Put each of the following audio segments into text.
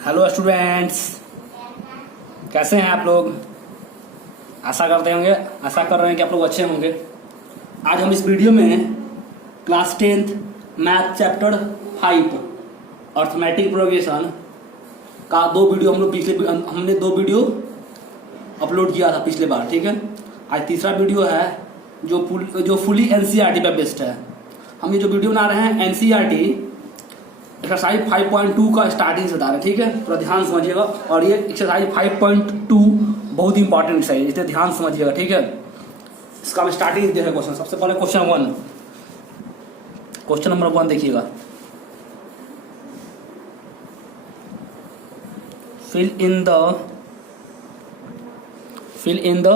Hello students, कैसे हैं आप लोग। आशा करते होंगे, आशा कर रहे हैं कि आप लोग अच्छे होंगे। आज हम इस वीडियो में class 10th math chapter 5 arithmetic progression का दो वीडियो हमने दो वीडियो अपलोड किया था पिछले बार, ठीक है। आज तीसरा वीडियो है जो फुली एनसीईआरटी पे बेस्ड है। हम ये जो वीडियो बना रहे हैं एनसीईआरटी एक्सरसाइज 5.2 का स्टार्टिंग से बता रहे हैं, ठीक है। थोड़ा ध्यान समझिएगा। और ये एक्सरसाइज 5.2 बहुत ही इंपॉर्टेंट एक्सरसाइज है, इसलिए ध्यान समझिएगा, ठीक है। इसका हम स्टार्टिंग देखते हैं क्वेश्चन। सबसे पहले क्वेश्चन नंबर 1 देखिएगा। Fill in the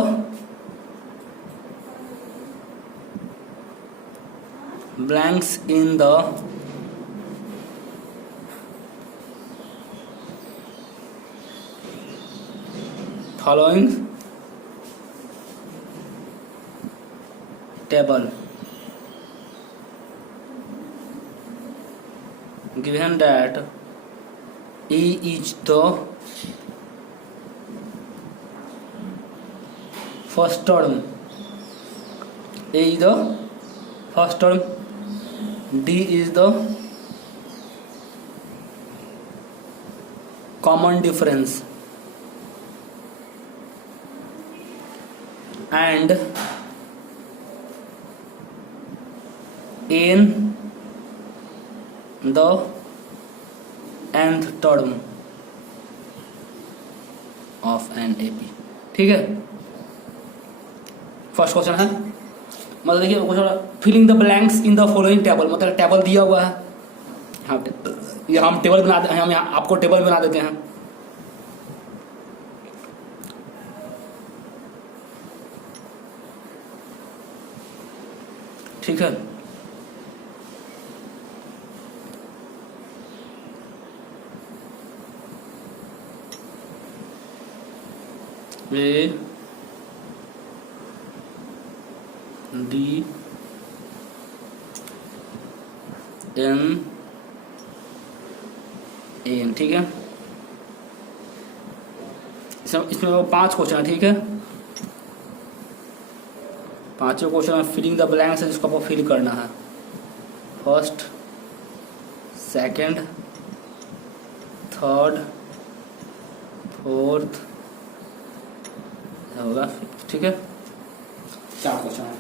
blanks in the following table given that E is the first term, A is the first term, D is the common difference, and N the nth term of an AP, ठीक है। First question है, मतलब देखिए question filling the blanks in the following table, मतलब table दिया हुआ है। हम टेबल बना देते हैं, हम यहाँ आपको टेबल बना देते हैं। ठीक है, A D N N, ठीक है। इसमें वो 5 क्वेश्चन है, ठीक है। पांचों क्वेश्चन में फिलिंग द ब्लैंक्स है, जिसको आपको फिल करना है। फर्स्ट, सेकंड, थर्ड, फोर्थ होगा, ठीक है। 4 क्वेश्चन है।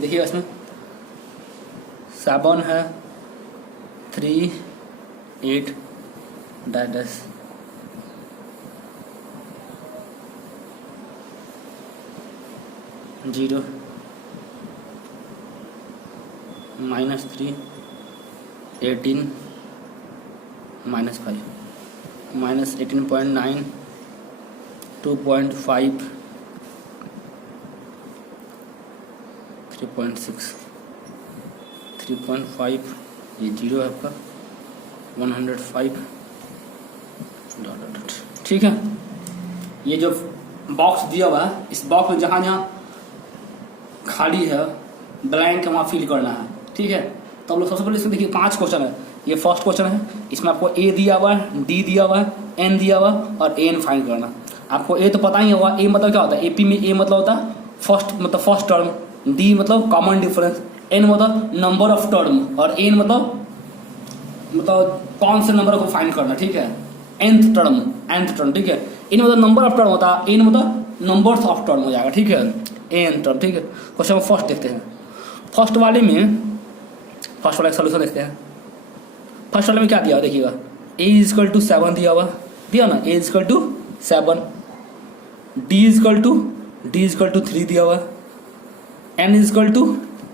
देखिए इसमें 7 है, 3, 8, 10, -0, -3, 18, -5, -18.9, 2.5, 3.6, 3.5, ये 0 है आपका, 105, ठीक है। ये जो बॉक्स दिया हुआ है, इस बॉक्स में जहाँ जहाँ खाली है ब्लैंक वहाँ फिल करना है, ठीक है। तो हम लोग सबसे पहले इसमें देखिए 5 क्वेश्चन है। ये फर्स्ट क्वेश्चन है, इसमें आपको ए दिया हुआ है, डी दिया हुआ है, एन दिया हुआ और एन फाइंड करना। आपको ए तो पता ही होगा, ए मतलब क्या होता है, एपी में ए मतलब होता है फर्स्ट टर्म, डी मतलब कॉमन डिफरेंस, एन मतलब नंबर ऑफ टर्म और एन मतलब कौन से नंबर को फाइंड करना, ठीक है। nth टर्म, ठीक है। एन मतलब नंबर ऑफ टर्म होता है, एन मतलब नंबर्स ऑफ टर्म हो जाएगा, ठीक है। एन टर्म, ठीक है। क्वेश्चन फर्स्ट देखते हैं। फर्स्ट वाले का सोल्यूशन देखते हैं। फर्स्ट वाले में क्या दिया हुआ देखिएगा, a = 7 दिया हुआ, दिया ना, a = 7, d = 3 दिया हुआ, n =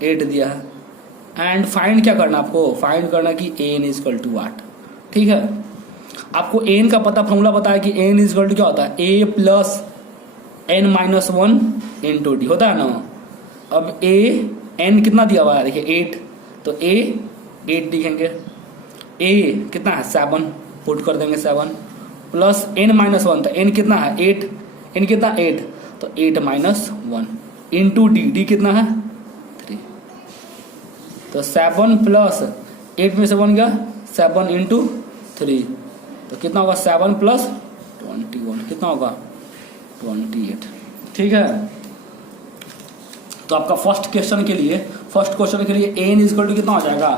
8 दिया है। एंड फाइंड क्या करना, आपको फाइंड करना कि n = 8, ठीक है। आपको n का फॉर्मूला पता है कि n = क्या होता है, a + n - 1 × d होता है ना। अब n कितना दिया हुआ है देखिए 8, तो a 8 लिखेंगे, a कितना है 7, पुट कर देंगे 7 प्लस n - 1, तो n कितना है 8, n कितना 8, तो 8 - 1 इंटू डी कितना है 3, तो 7 प्लस 8 में से 1 गया 7 × 3, तो कितना होगा 7 + 21, कितना होगा 28। ठीक है, तो आपका फर्स्ट क्वेश्चन के लिए an इक्वल टू कितना हो जाएगा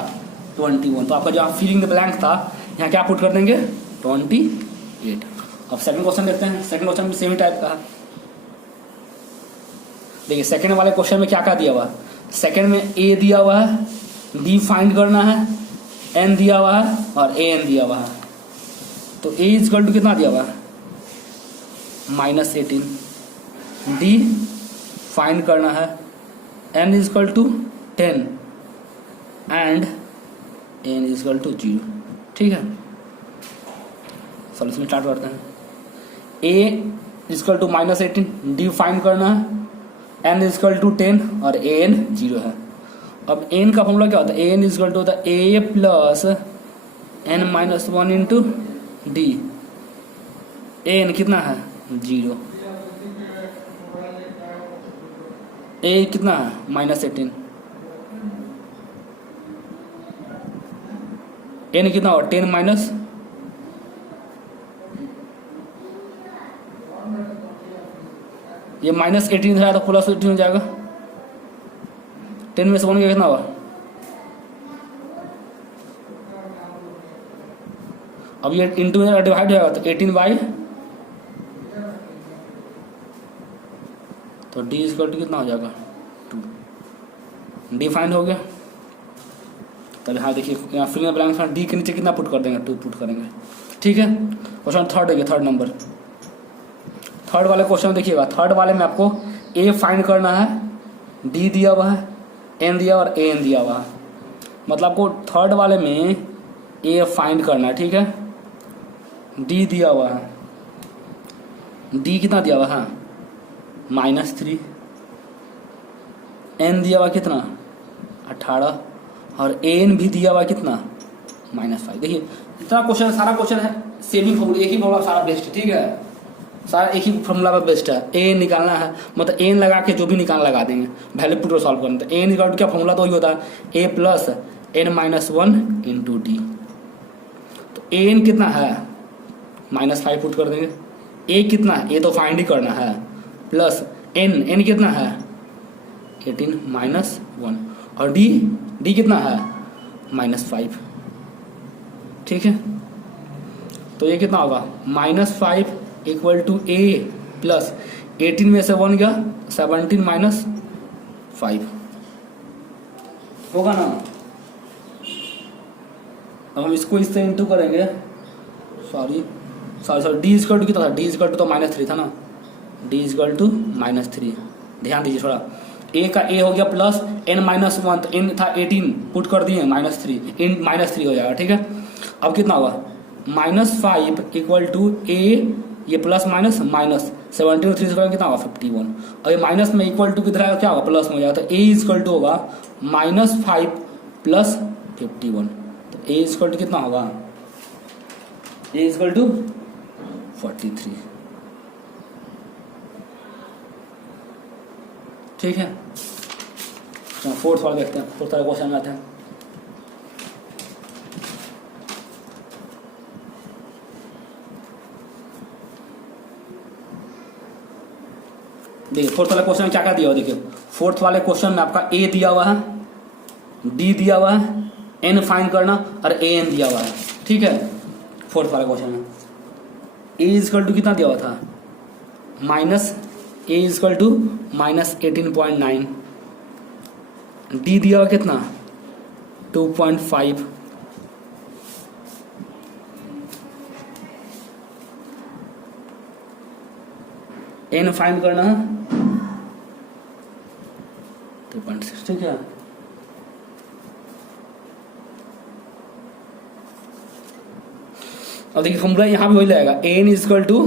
21। तो आपका जो फिलिंग द ब्लैंक था यहाँ क्या पुट कर देंगे 28। अब सेकंड क्वेश्चन देखते हैं। सेकंड क्वेश्चन भी सेम ही टाइप का है। देखिए सेकंड वाले क्वेश्चन में क्या क्या दिया हुआ है। सेकंड में a दिया हुआ है, d फाइंड करना है, n दिया हुआ है और an दिया हुआ है। तो a इक्वल टू कितना दिया हुआ है -18, d फाइंड करना है, n equal to 10 and n equal to 0। ठीक है, सॉल्यूशन स्टार्ट करते हैं। a equal to -18, d find करना है, n इक्वल टू 10 और an 0 है। अब n का फॉर्मूला क्या होता है, an इक्वल टू होता है a plus n minus 1 into D. an कितना है 0, a कितना है -18, n कितना होगा 10 माइनस ये -18 था तो +18 हो जाएगा। 10 में से 1 कितना हुआ, अब ये इंटू में डिवाइड हो जाएगा तो 18/, तो d इक्वल टू कितना हो जाएगा 2। d फाइंड हो गया। तब यहाँ देखिए यहाँ फिल इन द ब्लैंक्स में d के नीचे कितना पुट कर देंगे 2 पुट करेंगे। ठीक है, क्वेश्चन थर्ड देखिए, थर्ड नंबर। थर्ड वाले क्वेश्चन देखिएगा, थर्ड वाले में आपको a फाइंड करना है, d दिया हुआ है, n दिया और an दिया हुआ है। मतलब आपको थर्ड वाले में a फाइंड करना है। ठीक है, d दिया हुआ है, d कितना दिया हुआ है -3, n दिया हुआ कितना 18 और an भी दिया हुआ कितना -5। देखिए इतना क्वेश्चन, सारा क्वेश्चन है सेम ही फॉर्मूला, एक ही फॉर्मूला सारा बेस्ट है। ठीक है, सारा एक ही फॉर्मूला पर बेस्ट है। a निकालना है, मतलब n लगा के जो भी निकालना लगा देंगे, वैल्यू पुट और सॉल्व करना। तो a निकाल क्या फॉर्मूला तो वही होता है a plus n minus 1 into D. तो an कितना है -5 पुट कर देंगे, a कितना है, a तो फाइंड ही करना है, प्लस n कितना है 18 माइनस 1 और d कितना है -5। ठीक है, तो ये कितना होगा -5 इक्वल टू a प्लस 18 में से 1 गया 17 माइनस 5 होगा ना। अब हम इसको इससे इंटू करेंगे, सॉरी d इक्वल टू कितना था, d इक्वल टू तो -3 था ना, d इक्वल टू -3। ध्यान दीजिए थोड़ा, a का a हो गया प्लस n माइनस 1, तो n था 18 पुट कर दिए -3, इन -3 हो जाएगा। ठीक है, अब कितना हुआ -5 इक्वल टू a, ये प्लस माइनस 17 और 3 से कितना होगा 51। और ये माइनस में इक्वल टू कितना है, क्या होगा प्लस में हो जाएगा। तो a इक्वल टू होगा -5 प्लस 51। तो a इक्वल टू कितना होगा, a इक्वल टू 43। ठीक है, तो फोर्थ वाला देखते हैं, फोर्थ वाला क्वेश्चन में आते हैं। देखिए फोर्थ वाले क्वेश्चन में क्या क्या दिया हुआ, देखिए फोर्थ वाले क्वेश्चन में आपका a दिया हुआ है, d दिया हुआ है, n फाइंड करना और an दिया हुआ है। ठीक है, फोर्थ वाले क्वेश्चन में a इक्वल टू कितना दिया हुआ था a इक्वल टू -18.9, d दिया हुआ कितना 2.5, n फाइंड करना है 2.6। ठीक है, अब देखिए फॉर्मूला यहाँ भी वही लगेगा, n equal to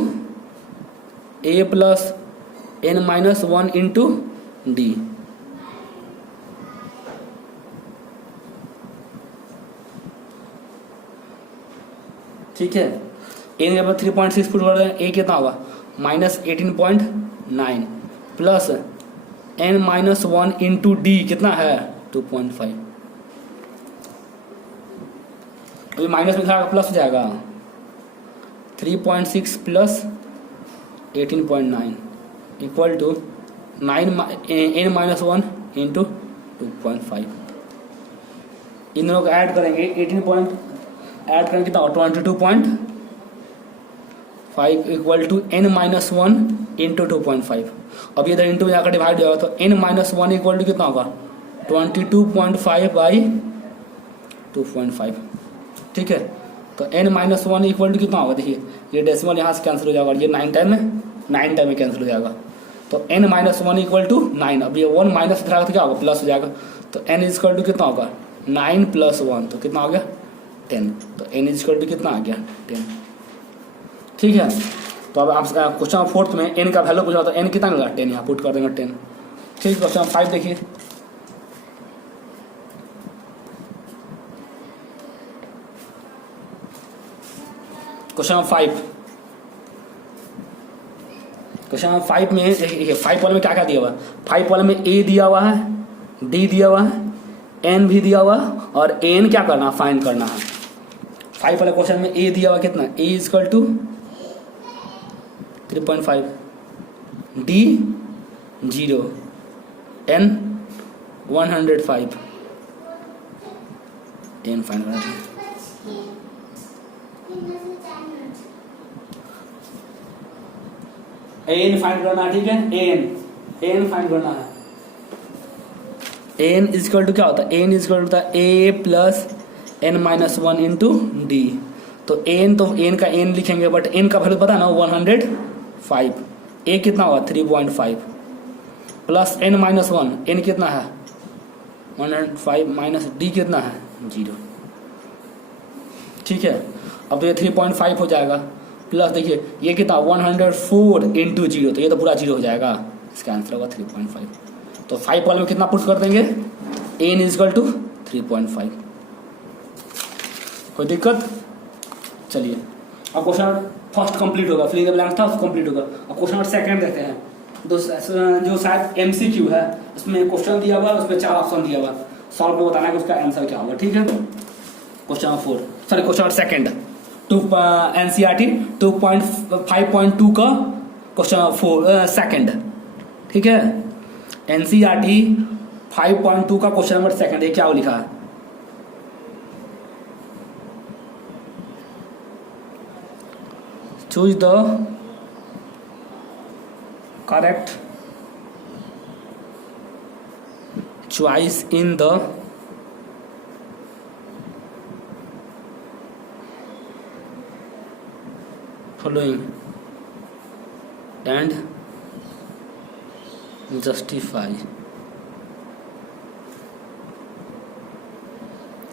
a plus n minus 1 into D. ठीक है, n के बाद 3.6 पुट कर दें, a कितना होगा -18.9 plus n minus 1 into D कितना है 2.5। अभी माइनस में था प्लस हो जाएगा 3.6 plus 18.9 equal to 9 n-1 into 2.5। इन दोनों को ऐड करेंगे 18 पॉइंट ऐड करेंगे कितना 22.5 इक्वल टू n-1 इंटू 2.5। अब इधर इंटू में जाकर डिवाइड हो जाएगा तो n-1 इक्वल टू कितना होगा 22.5 बाई 2.5। ठीक है, तो n-1 इक्वल टू कितना होगा, देखिए ये डेसिमल यहाँ से कैंसिल हो जाएगा और ये 9 टाइम में कैंसिल हो जाएगा। तो n-1 इक्वल टू 9। अब ये 1 माइनस तो क्या होगा प्लस हो जाएगा। तो n इक्वल टू कितना होगा 9 प्लस 1 तो कितना हो गया 10। तो n इक्वल टू कितना आ गया 10। ठीक है, तो अब आप क्वेश्चन 4 में n का वैल्यू पूछा तो n कितना मिलेगा 10, यहाँ पुट कर देंगे 10। ठीक, क्वेश्चन 5 देखिए। क्वेश्चन 5 में देखिए 5 वाले में क्या क्या दिया हुआ है। 5 वाले में a दिया हुआ है, d दिया हुआ है, n भी दिया हुआ है और n क्या करना है फाइंड करना है। 5 वाले क्वेश्चन में a दिया हुआ कितना a equal to 3.5, d 0, n 105, n find करना है। एन फाइंड करना है, ठीक है, एन फाइंड करना है। एन इक्वल टू क्या होता है, एन इक्वल टू होता है ए प्लस n-1 इंटू डी। तो एन का एन लिखेंगे बट एन का वैल्यू पता है ना 105। ए कितना होगा 3.5 प्लस n-1 एन कितना है 105 माइनस डी कितना है 0। ठीक है, अब तो ये 3.5 हो जाएगा प्लस देखिए ये कितना 104 इंटू 0 तो ये तो पूरा 0 हो जाएगा, इसका आंसर होगा 3.5। तो 5 वाले में कितना पुट कर देंगे n इक्वल टू 3.5। कोई दिक्कत? चलिए अब क्वेश्चन फर्स्ट कंप्लीट होगा, फिल इन द ब्लैंक्स था उसको कंप्लीट होगा। अब क्वेश्चन सेकंड देखते हैं, जो शायद MCQ है उसमें क्वेश्चन दिया हुआ है, उसमें 4 ऑप्शन दिया हुआ है, सॉल्व में बताना है कि उसका आंसर क्या होगा। ठीक है, क्वेश्चन सेकंड NCERT 2.5.2 का क्वेश्चन 4 सेकंड। ठीक है, NCERT 5.2 का क्वेश्चन नंबर सेकंड। ये क्या लिखा है, choose the correct choice in the following and justify।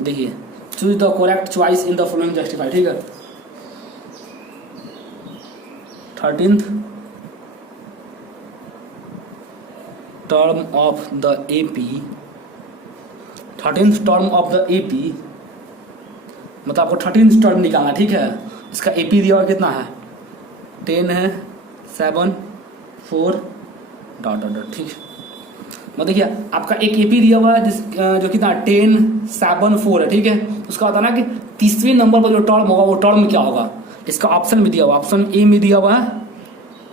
देखिए choose the correct choice in the following justify. ठीक है, 13th term of the AP, 13th term of the AP मतलब आपको 13th टर्म निकालना। ठीक है, इसका AP दिया हुआ कितना है 10 है 7 4 डॉट डॉट डॉट। ठीक है, मतलब देखिए आपका एक AP दिया हुआ है जो कितना 10 7 4 है। ठीक है, उसका होता है ना कि तीसरे नंबर पर जो टर्म होगा वो टर्म क्या होगा। इसका ऑप्शन में दिया हुआ, ऑप्शन ए में दिया हुआ है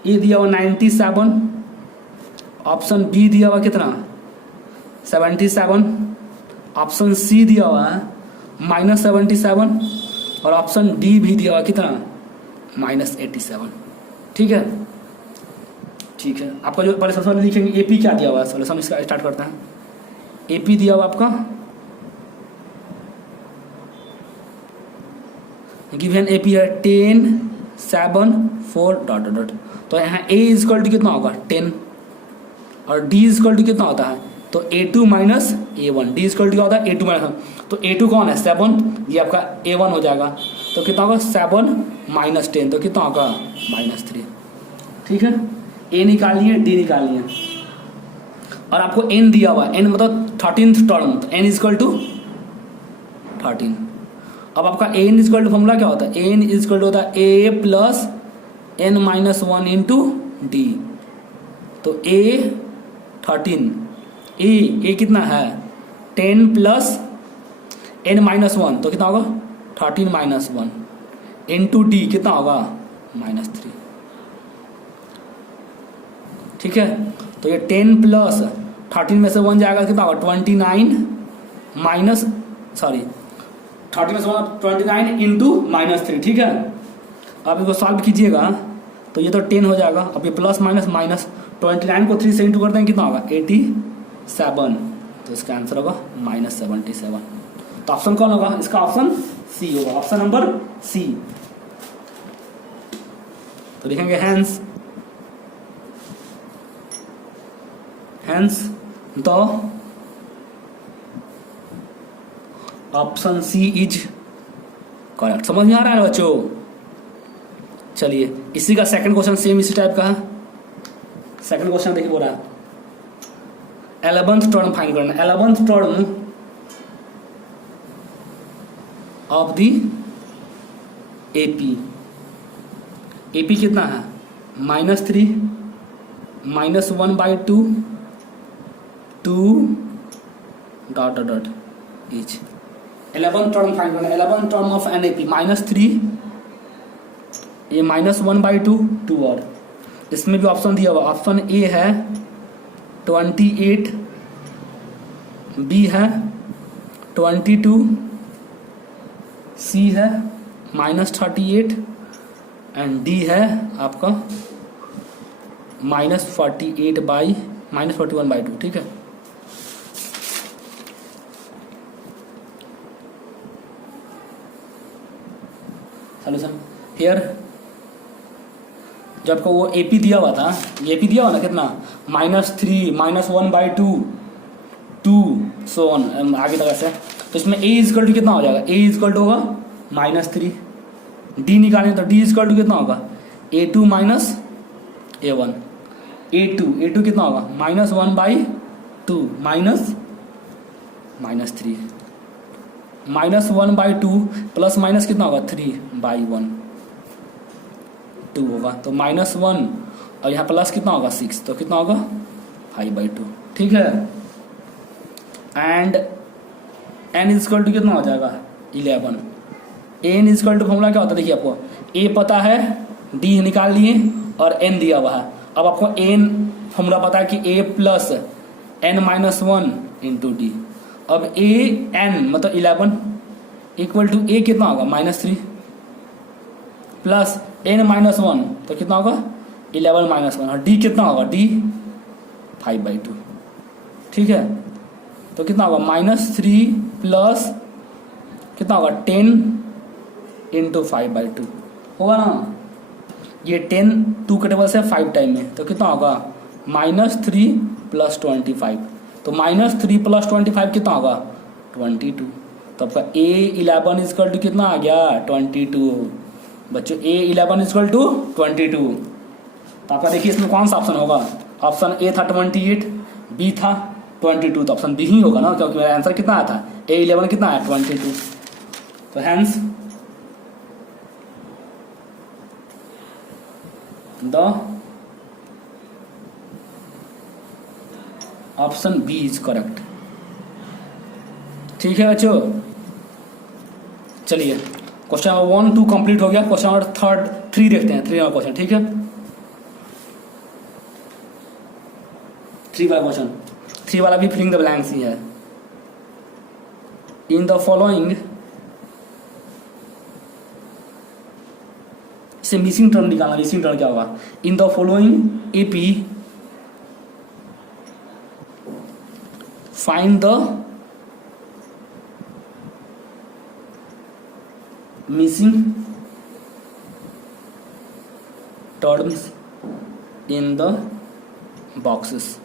ए दिया हुआ 97, ऑप्शन बी दिया हुआ कितना 77, ऑप्शन सी दिया हुआ है -77 और ऑप्शन डी भी दिया हुआ कितना -87। ठीक है, ठीक है, आपका जो पहले सबसे पहले लिखेंगे एपी क्या दिया हुआ है, सोल्यूशन इसका स्टार्ट करते हैं। एपी दिया हुआ आपका गिवन एपी है 10 7 4 डॉट डॉट डॉट। तो यहाँ ए इक्वल टू कितना होगा 10 और डी इक्वल टू कितना होता है तो A2 minus A1। D equal to क्या होता है A2 माइनस, तो A2 कौन है 7, ये आपका A1 हो जाएगा। तो कितना होगा 7 माइनस 10 तो कितना होगा -3। ठीक है, ए निकालिए डी निकालिए और आपको n दिया हुआ है, n मतलब 13th टर्म, तो n इक्वल टू 13। अब आपका n इक्वल टू फॉर्मूला क्या होता है, n इक्वल टू होता है a plus n-1 into D. तो a 13 a कितना है 10 प्लस n-1 तो कितना होगा 13 माइनस 1 इंटू डी कितना होगा -3। ठीक है, तो ये 10 प्लस 13 में से 1 जाएगा कितना होगा 29 माइनस 13 में से 29 इंटू -3। ठीक है, अब इसको सॉल्व कीजिएगा तो ये तो 10 हो जाएगा। अब ये प्लस माइनस माइनस 29 को 3 से इंटू कर देंगे कितना होगा 87। तो इसका आंसर होगा -77। तो ऑप्शन कौन होगा इसका? ऑप्शन सी होगा, ऑप्शन नंबर सी। तो लिखेंगे hence the option C is correct. समझ में आ रहा है बच्चों? चलिए इसी का सेकंड क्वेश्चन सेम इसी टाइप का है। सेकंड क्वेश्चन देखिए बोल रहा है 11th टर्म फाइंड करना। 11th term of the AP कितना है -3 -1/2 2 dot dot etch. 11th term find करना। 11th term of an AP -3 ये -1/2 2 और इसमें भी ऑप्शन दिया हुआ। ऑप्शन ए है 28, बी है 22, सी है -38 एंड डी है आपका -41/2। ठीक है, सॉल्यूशन हियर जब आपको वो एपी दिया हुआ था, ये एपी दिया हुआ ना कितना -3 -1/2 2 सो ऑन आगे तक ऐसे। तो इसमें ए इजकल टू कितना हो जाएगा? ए इजकल टू होगा -3। डी निकालेंगे तो डी इजकल टू कितना होगा A2 माइनस A1। A2 कितना होगा -1/2 -3 -1/2 प्लस माइनस कितना होगा 3/1 2 होगा। तो -1 और यहाँ प्लस कितना होगा 6 तो कितना होगा 5/2। ठीक है, एंड n इजकल टू कितना हो जाएगा 11। n इजकल टू फॉर्मूला क्या होता है देखिए, आपको a पता है, d निकाल लिए और n दिया हुआ है। अब आपको n फॉर्मूला पता है कि a plus n-1 into D. अब a n मतलब 11 इक्वल टू a कितना होगा -3 प्लस n-1 तो कितना होगा 11-1 और d कितना होगा d 5/2। ठीक है, तो कितना होगा -3 प्लस कितना होगा 10 इंटू 5/2 होगा ना। ये 10 2 के टेबल से 5 टाइम में तो कितना होगा -3 प्लस 25। तो -3 प्लस 25 कितना होगा 22। तो आपका A11 इजकल टू कितना आ गया 22। बच्चों A11 इजकल टू 22। तो आपका देखिए इसमें कौन सा ऑप्शन होगा? ऑप्शन ए था 28, बी था 22, तो ऑप्शन बी ही होगा ना, क्योंकि मेरा आंसर कितना आया था A11 कितना आया 22। तो hence the option B is correct. ठीक है बच्चों, चलिए क्वेश्चन नंबर 1 2 कंप्लीट हो गया। क्वेश्चन नंबर 3 देखते हैं। 3 नंबर क्वेश्चन। ठीक है, 3 वाला क्वेश्चन, 3 वाला भी फिलिंग द ब्लैंक्स ही है। इन द फॉलोइंग से मिसिंग टर्म निकालना। मिसिंग टर्म क्या होगा? इन the following AP find the missing terms in the boxes.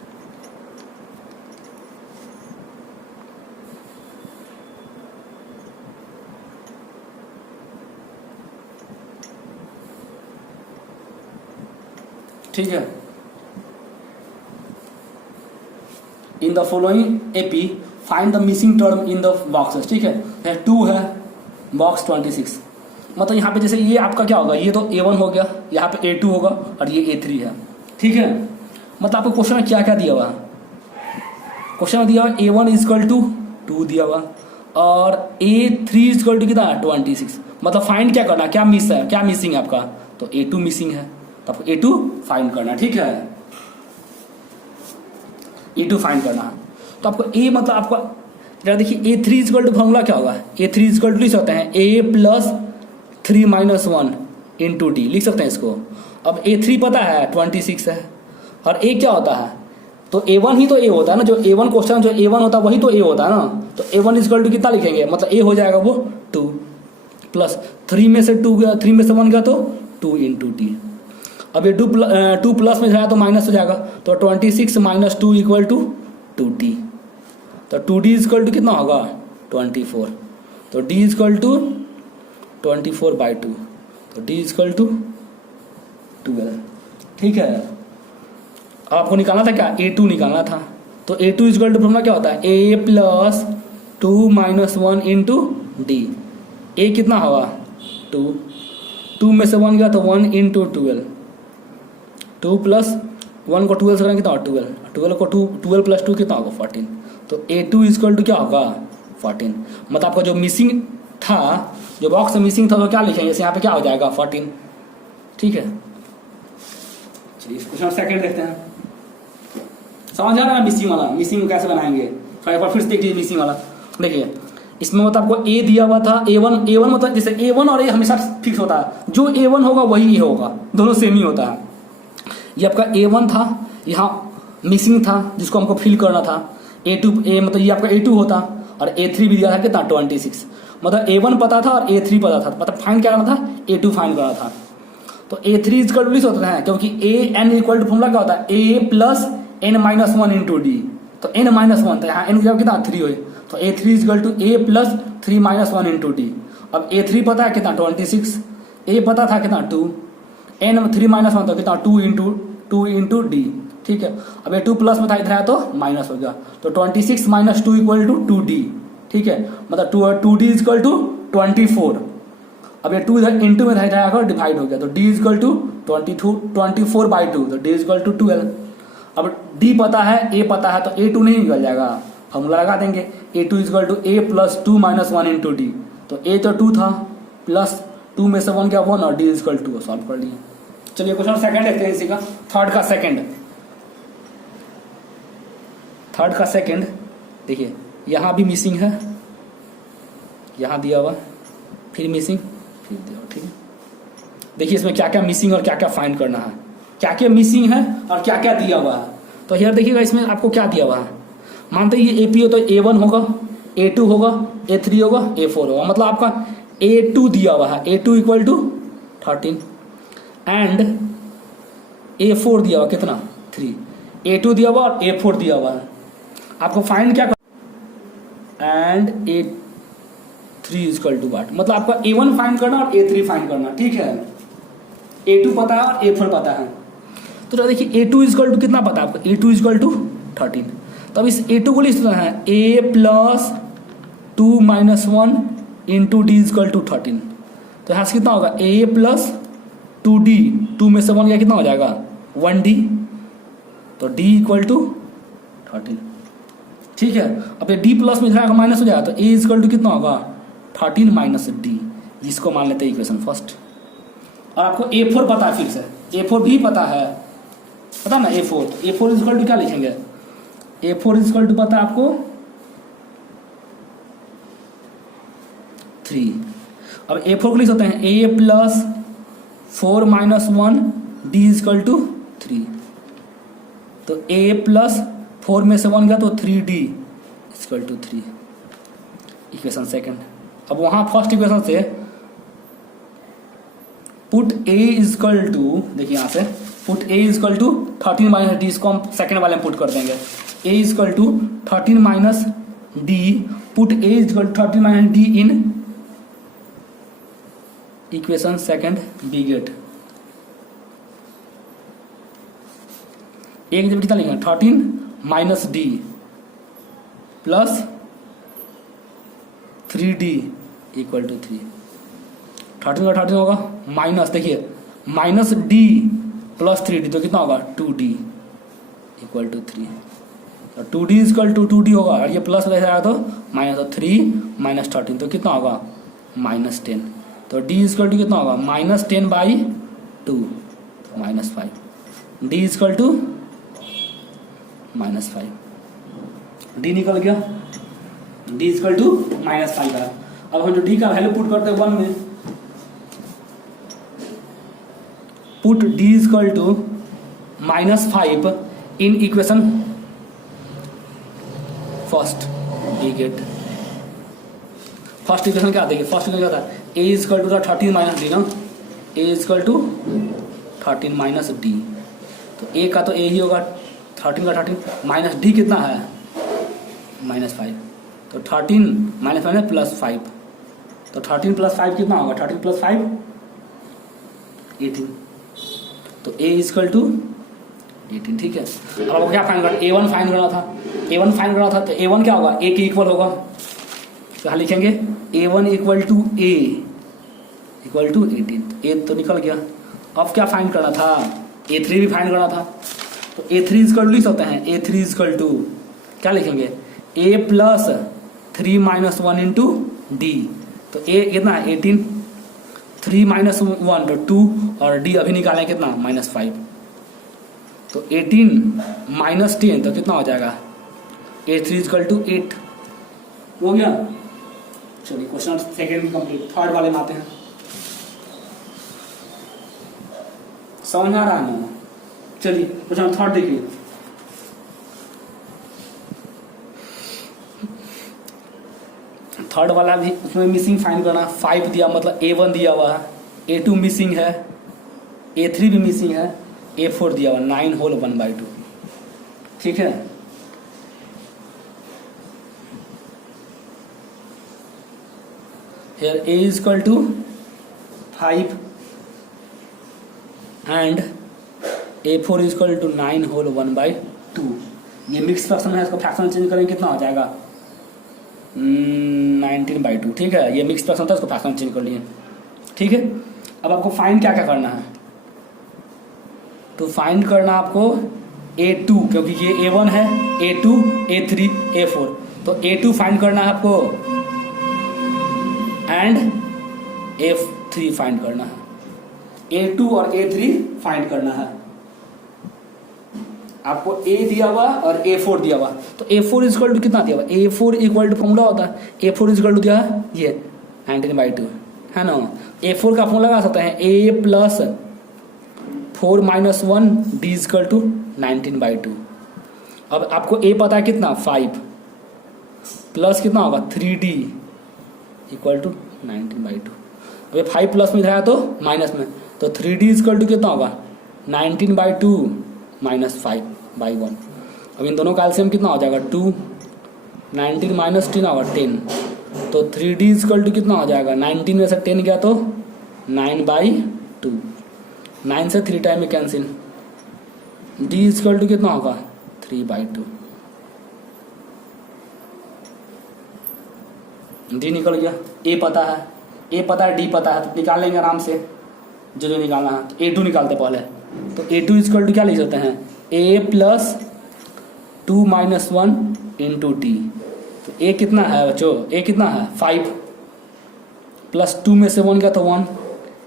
ठीक है, इन the following AP find the missing term in the boxes. ठीक है, 2 है बॉक्स 26, मतलब यहाँ पे जैसे ये आपका क्या होगा, ये तो A1 हो गया, यहाँ पे A2 होगा और ये A3 है। ठीक है, मतलब आपको क्वेश्चन में क्या क्या दिया हुआ है? क्वेश्चन में दिया हुआ A1 इजकल टू 2 दिया हुआ और A3 इक्वल टू कितना 26। मतलब फाइंड क्या करना, क्या मिस है, क्या मिसिंग है आपका, तो A2 मिसिंग है, तो आपको A2 फाइंड करना। ठीक है, A2 फाइंड करना है। तो आपको A मतलब आपको जरा देखिए A3 इक्वल टू फॉर्मूला क्या होगा, A3 इक्वल टू लिख सकते हैं A plus 3 minus 1 into D, लिख सकते हैं इसको। अब A3 पता है 26 है, और A क्या होता है, तो A1 ही तो A होता है ना, जो A1 क्वेश्चन जो A1 होता है वही तो A होता है ना। तो A1 इक्वल टू कितना लिखेंगे, मतलब A हो जाएगा वो 2 प्लस 3 में से 2 गया, 3 में से 1 गया तो 2 इंटू डी। अब ये 2 प्लस में जाएगा तो माइनस हो जाएगा, तो 26 माइनस 2 इक्वल टू 2D। तो 2D इक्वल टू कितना होगा 24, तो D इक्वल टू 24/2, तो D इक्वल टू 12। ठीक है, अब आपको निकालना था क्या, A2 निकालना था। तो A2 इक्वल टू फॉर्मूला क्या होता है, A plus 2 minus 1 into D. A कितना होगा 2, 2 में से 1 गया तो 1 इंटू 12, 2 प्लस 1 को 12 से करेंगे कितना 12, 12 को 12 प्लस 2 कितना होगा 14। तो A2 इक्वल टू क्या होगा 14। मतलब आपका जो मिसिंग था, जो बॉक्स में मिसिंग था, तो क्या लिखेंगे, जैसे यहाँ पे क्या हो जाएगा 14। ठीक है, चलिए क्वेश्चन सेकंड देखते हैं। समझ आ रहा है मिसिंग वाला, मिसिंग को कैसे बनाएंगे, थोड़ा एक बार फिर से देख लीजिए मिसिंग वाला। देखिए इसमें मतलब आपको A दिया हुआ था, A1 मतलब जैसे A1 और A हमेशा फिक्स होता है, जो A1 होगा वही A होगा, दोनों सेम ही होता है। ये आपका A1 था, यहाँ मिसिंग था जिसको हमको फिल करना था, A2 मतलब ये आपका A2 होता, और A3 भी दिया था कितना 26। मतलब A1 पता था और A3 पता था, मतलब फाइंड क्या करना था, A2 फाइंड करना था। तो A3 इक्वल टू लिख होता है, क्योंकि AN इक्वल टू फॉर्मूला क्या होता है, A plus N minus 1 into D. तो N माइनस 1, तो यहाँ N की कितना 3 हुए, तो A3 equal to A plus 3 minus 1 into D. अब A3 पता है कितना 26, A पता था कितना 2, N 3 माइनस 1 तो कितना 2 इंटू डी। ठीक है, अब A2 प्लस में था इधर आया तो माइनस हो गया, तो 26 माइनस 2 इक्वल टू 2D। ठीक है, मतलब 2D इक्वल टू 24। अब ये 2 इधर इंटू में था इधर आकर डिवाइड हो गया, तो D इक्वल टू 24/2, तो D इक्वल टू 12। अब D पता है, A पता है, तो A2 नहीं निकल जाएगा, फॉर्मूला लगा देंगे A2 equal to A plus 2 minus 1 into D. तो A तो 2 था, प्लस 2 में से 1 क्या 1, और D इक्वल 2 सॉल्व कर लिए। चलिए क्वेश्चन सेकंड देखते हैं इसी का, थर्ड का सेकंड। देखिए यहाँ भी मिसिंग है, यहाँ दिया हुआ, फिर मिसिंग, फिर दिया हुआ। ठीक है, देखिए इसमें क्या क्या मिसिंग और क्या क्या फाइंड करना है, क्या क्या मिसिंग है और क्या क्या दिया हुआ है। तो यार देखिएगा इसमें आपको क्या दिया हुआ है, मानते ये AP हो तो A1 होगा, A2 होगा, A3 होगा, A4 होगा। मतलब आपका A2 दिया हुआ है, A2 equal to 13 and A4 दिया हुआ कितना 3, A2 दिया हुआ और A4 दिया हुआ है। आपको फाइंड क्या एंड A3 इक्वल टू वाट, मतलब आपका A1 फाइंड करना और A3 फाइंड करना। ठीक है, A2 पता है और A4 पता है। तो देखिए A2 इक्वल टू कितना पता है आपको, A2 इक्वल टू 13। तो अब इस A2 को लिख सकते हैं A plus 2 minus 1 into D equal to 13। तो यहाँ से कितना होगा A प्लस 2D, 2 में से 1 गया कितना हो जाएगा 1D, तो D इक्वल टू 13। ठीक है, अब ये D प्लस में जाएगा माइनस हो जाएगा, तो A इक्वल टू कितना होगा 13 माइनस D, जिसको मान लेते हैं इक्वेशन फर्स्ट। और आपको A4 पता है, फिर से A4 भी पता है, पता ना A4 इक्वल टू क्या लिखेंगे, A4 इक्वल टू पता है आपको 3। अब A4 को लिख सकते हैं A plus 4 minus 1 D equal to 3। तो A प्लस 4 में से 1 गया तो 3D equal to 3, equation second. अब वहां फर्स्ट इक्वेशन से पुट A इक्वल टू, देखिए यहाँ से put A equal to 13 minus D, इसको हम सेकंड वाले में पुट कर देंगे। A equal to 13 minus D, put A equal to 13 minus D in equation second we get. एक जब कितना लिखेंगे 13 minus D plus 3D equal to 3। 13 का 13 होगा माइनस, देखिए माइनस D प्लस 3D तो कितना होगा 2D इक्वल टू 3। तो 2d इजकल टू 2d होगा, और ये प्लस रहेगा तो माइनस, तो 3 माइनस 13 तो कितना होगा -10। तो d इजकल टू कितना होगा -10/2 तो -5, d इजकल टू -5, d निकल गया, d इजकल टू -5 का। अब हम जो d का वैल्यू पुट करते हैं 1 में, put d equal to -5 in equation first, we get first equation क्या आती है, फर्स्ट इक्वेशन क्या था, a equal to 13 minus D ना, a equal to 13 minus D, तो a का तो a ही होगा, 13 का 13 माइनस d कितना है -5, तो 13 -5 प्लस 5, तो 13 प्लस 5 कितना होगा, 13 प्लस 5 18, तो a इजकल टू 18, ठीक है। अब आपको क्या फाइंड करना, a1 फाइंड करना था, a1 फाइंड करना था, तो a1 क्या होगा, a के इक्वल होगा, तो यहाँ लिखेंगे a1 equal to a equal to 18, तो a तो निकल गया। अब क्या फाइंड करना था, a3 भी फाइंड करना था, तो a3 इजकल टू लिख सकते हैं, a3 इजकल टू क्या लिखेंगे, a plus 3 minus 1 into D, तो a कितना है 18, 3 माइनस 1 तो 2, और d अभी निकालें कितना -5, तो 18 माइनस 10 तो कितना हो जाएगा, a3 इजकल टू 8 हो गया। चलिए क्वेश्चन सेकेंड कंप्लीट, थर्ड वाले में आते हैं, समझ आ रहा है ना। चलिए क्वेश्चन थर्ड देखिए, थर्ड वाला भी उसमें मिसिंग फाइंड करना, 5 दिया मतलब a1 दिया हुआ है, a2 मिसिंग है, a3 भी मिसिंग है, a4 दिया हुआ 9 होल 1/2, ठीक है। Here a is equal to 5 and a4 is equal to 9 whole 1/2। ये मिक्स फ्रैक्शन है, इसको फ्रैक्शन चेंज करेंगे कितना हो जाएगा 19/2, ठीक है। ये मिक्स फ्रैक्शन था, इसको फ्रैक्शन चेंज कर लिए, ठीक है। अब आपको फाइंड क्या क्या करना है, तो फाइंड करना आपको a2, क्योंकि ये a1 है, a2 a3 a4, तो a2 फाइंड करना है आपको एंड a3 फाइंड करना है, a2 और a3 फाइंड करना है। आपको a दिया हुआ और a4 दिया हुआ, तो a4 इक्वल टू कितना दिया हुआ, a4 इक्वल टू फॉर्मूला होता है, a4 इक्वल टू दिया है ये 19/2 है ना। a4 का फॉर्मूला लगा सकते हैं, a plus 4 minus 1 d equal to 19/2। अब आपको a पता है कितना 5 प्लस कितना होगा 3d इक्वल टू 19/2। अब ये 5 प्लस में इधर आया तो माइनस में, तो 3d इक्वल टू कितना होगा 19/2 माइनस 5/1। अब इन दोनों का एलसीएम कितना हो जाएगा 2, 19 माइनस 10 होगा 10, तो 3d इक्वल टू कितना हो जाएगा 19 में से 10 गया तो 9/2, 9 से 3 टाइम में कैंसिल, d इक्वल टू कितना होगा 3/2, डी निकल गया। ए पता है, ए पता है, डी पता है, तो निकाल लेंगे आराम से जो जो निकालना है। तो a2 निकालते पहले, तो a2 इक्वल टू क्या लिख सकते हैं a plus 2 minus 1 into D, तो a कितना है बच्चों, a कितना है 5 प्लस 2 में से 1 गया तो 1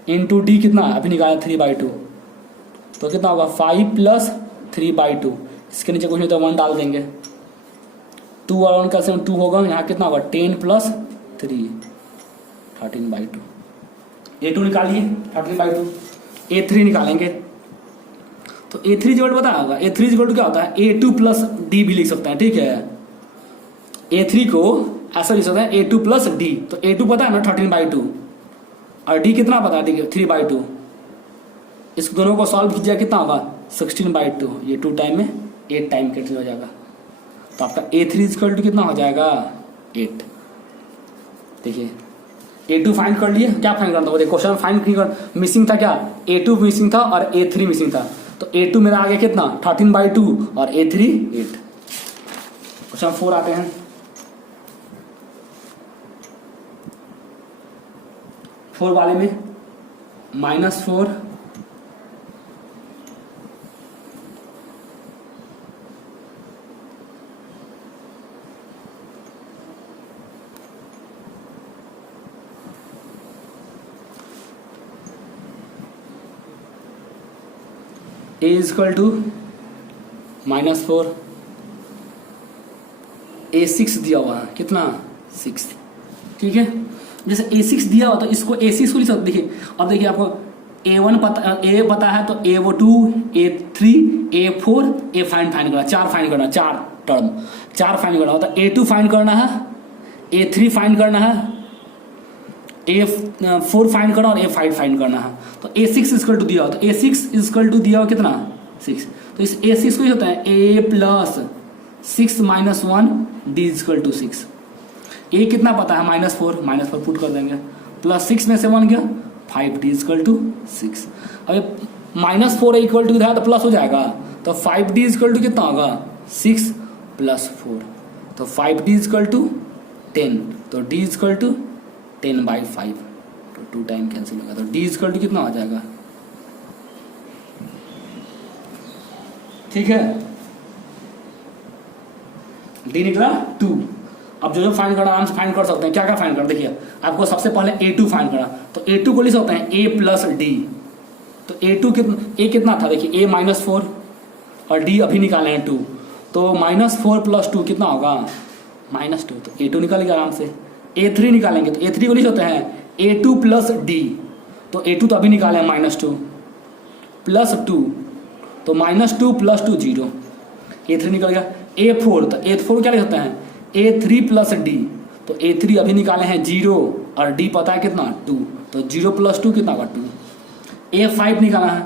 इंटू डी कितना है अभी निकाला 3/2, तो कितना होगा 5 प्लस 3/2, इसके नीचे कुछ नहीं तो 1 डाल देंगे, 2 और 1 का सेम 2 होगा, यहाँ कितना होगा 10 प्लस 3 13/2। a2 निकालिए 13/2, a3 निकालेंगे, तो a3 इक्वल पता होगा, a3 इक्वल क्या होता है a2 प्लस डी भी लिख सकते हैं, ठीक है। a3 को ऐसा लिख सकते हैं a2 प्लस डी, तो a2 पता है ना 13/2 और डी कितना पता है 3/2, इस दोनों को सॉल्व कीजिए कितना होगा 16/2, ये 2 टाइम में 8 टाइम कैंसिल हो जाएगा, तो आपका a3 इक्वल टू कितना हो जाएगा 8। देखिए a2 फाइंड कर लिए, क्या फाइंड करना था वो क्वेश्चन फाइंड कर, मिसिंग था क्या a2 मिसिंग था और a3 मिसिंग था, तो a2 मेरा आ गया कितना 13/2 और a3 8। क्वेश्चन 4 आते हैं, 4 वाले में -4 - ए इज इक्वल टू -4, A6 दिया हुआ है कितना 6, ठीक है। जैसे A6 दिया हुआ तो इसको A6 को लिख सकते, देखिए अब देखिए आपको A1 पता, A पता है तो A2 A3 A4 A find करना, 4 फाइंड करना, 4 टर्म 4 फाइंड करना होता है। A2 फाइंड करना है, A3 फाइंड करना है, A4 फाइंड करना और A5 फाइंड करना है। तो A6 इक्वल टू दिया हो तो A6 इक्वल टू दिया हो कितना 6, तो इस A6 को होता है A plus 6 minus 1 D equal to 6। A कितना पता है -4 पुट कर देंगे, प्लस 6 में से 1 गया 5 D इक्वल टू 6। अब -4 इक्वल टू था तो प्लस हो जाएगा, तो 5 D इक्वल टू कितना होगा 6 प्लस 4, तो 5 D इक्वल टू 10, तो D इक्वल टू 10/5, तो 2 टाइम कैंसिल होगा, तो D इक्वल टू कितना आ जाएगा, ठीक है। D निकला 2। अब जो फाइंड करना आराम से फाइंड कर सकते हैं, क्या क्या फाइंड कर, देखिए आपको सबसे पहले A2 फाइंड करना, तो A2 को लिख सकते हैं A प्लस D। तो A2 कितना था, देखिए A -4 और D अभी निकाले हैं 2, तो -4 प्लस 2 कितना होगा -2, तो A2 निकाल गया आराम से। A3 निकालेंगे तो A3 को लिख सकते हैं A2 प्लस D, तो A2 तो अभी निकाले हैं -2 प्लस 2, तो -2 प्लस 2 0, A3 निकल गया। A4 तो A4 क्या लिख सकते हैं A3 प्लस D, तो A3 अभी निकाले हैं 0 और D पता है कितना 2, तो 0 प्लस 2 कितना होगा 2। A5 निकाला है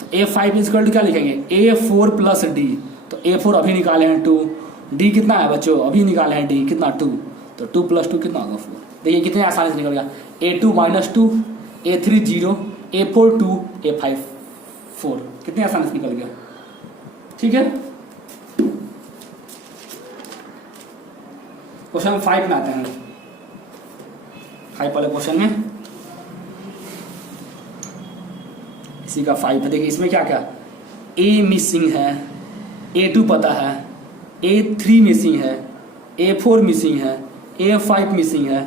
तो A5 इक्वल टू क्या लिखेंगे A4 प्लस D, तो A4 अभी निकाले हैं 2, D कितना है बच्चों अभी निकाले हैं D कितना 2, तो 2 प्लस 2 कितना होगा 4। देखिए कितने आसानी से निकल गया, A2 -2 A3 0 A4 2 A5 4, कितने आसानी से निकल गया, ठीक है। क्वेश्चन 5 में आते हैं, 5 वाले क्वेश्चन में इसी का 5 है। देखिए इसमें क्या क्या A मिसिंग है, A2 पता है, A3 मिसिंग है, A4 मिसिंग है, A5 मिसिंग है,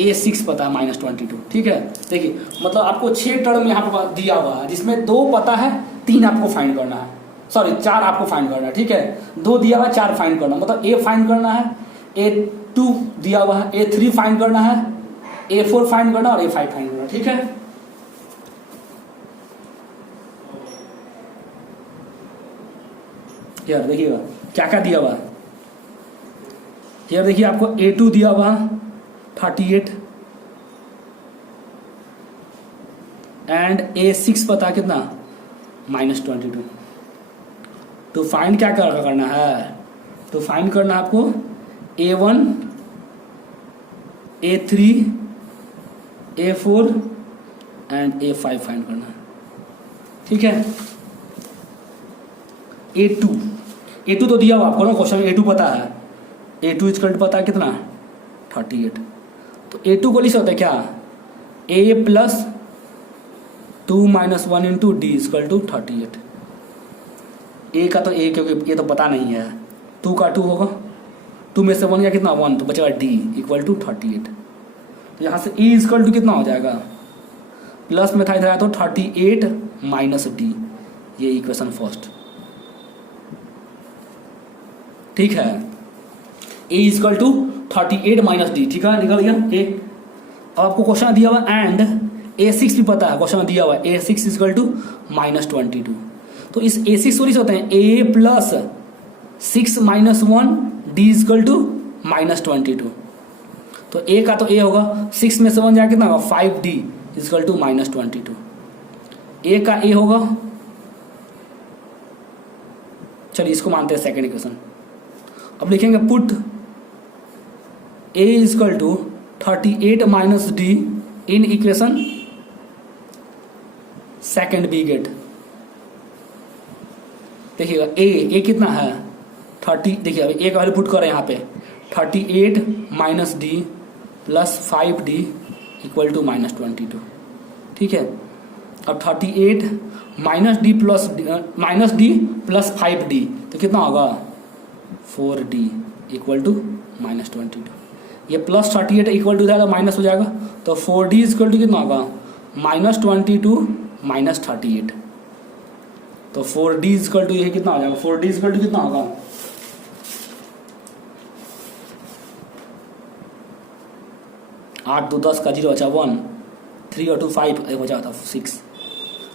A6 पता है -22, ठीक है। देखिए मतलब आपको 6 टर्म यहाँ पर दिया हुआ है जिसमें 2 पता है, 3 आपको फाइंड करना है, सॉरी 4 आपको फाइंड करना है, ठीक है। 2 दिया हुआ है 4 फाइंड करना, मतलब A फाइंड करना है, A2 दिया हुआ है, A3 फाइंड करना है, A4 फाइंड करना और A5 फाइंड करना, ठीक है। यार देखिएगा क्या क्या दिया हुआ है, यार देखिए आपको A2 दिया हुआ 38 एंड A6 पता कितना -22। तो फाइंड क्या करना है, तो फाइंड करना है आपको A1 A3 A4 and A5 find करना है, ठीक है। A2 तो दिया हुआ आपको ना क्वेश्चन में, A2 पता है, A2 इक्वल टू पता है कितना 38, तो A2 को लिख सकते हैं क्या A plus 2 minus 1 into D equal to 38। A का तो A क्योंकि ये तो पता नहीं है, 2 का 2 होगा, 2 में से 1 गया कितना 1, तो बचेगा D इक्वल टू 38। तो यहाँ से E इक्वल टू कितना हो जाएगा, प्लस में था इधर आया तो 38 माइनस D, ये इक्वेशन फर्स्ट, ठीक है। A equal to 38 minus D, ठीक है, निकल गया A। अब आपको क्वेश्चन दिया हुआ एंड A6 भी पता है, क्वेश्चन दिया हुआ A6 इक्वल टू -22, तो इस A6 को लिख सकते हैं A plus 6 minus 1 D equal to -22। तो A का तो A होगा, 6 में से 1 जाए कितना होगा 5D इक्वल टू -22। A का A होगा, चलिए इसको मानते हैं सेकेंड इक्वेशन। अब लिखेंगे put A equal to 38 minus D in equation second we get. देखिएगा A कितना है 30, देखिए अभी A का वैल्यू पुट करें यहाँ पे 38 minus D plus 5D equal to -22, ठीक है। अब 38 माइनस D प्लस 5D तो कितना होगा 4D इक्वल टू -22। ये प्लस 38 इक्वल टू जाएगा माइनस हो जाएगा, तो 4D इक्वल टू कितना होगा -22 माइनस 38, तो 4d इक्वल टू ये कितना हो जाएगा, 4d इक्वल टू कितना होगा, 8 2 10 का 0 बचा 1, 3 और 2 5 एक बचा था 6।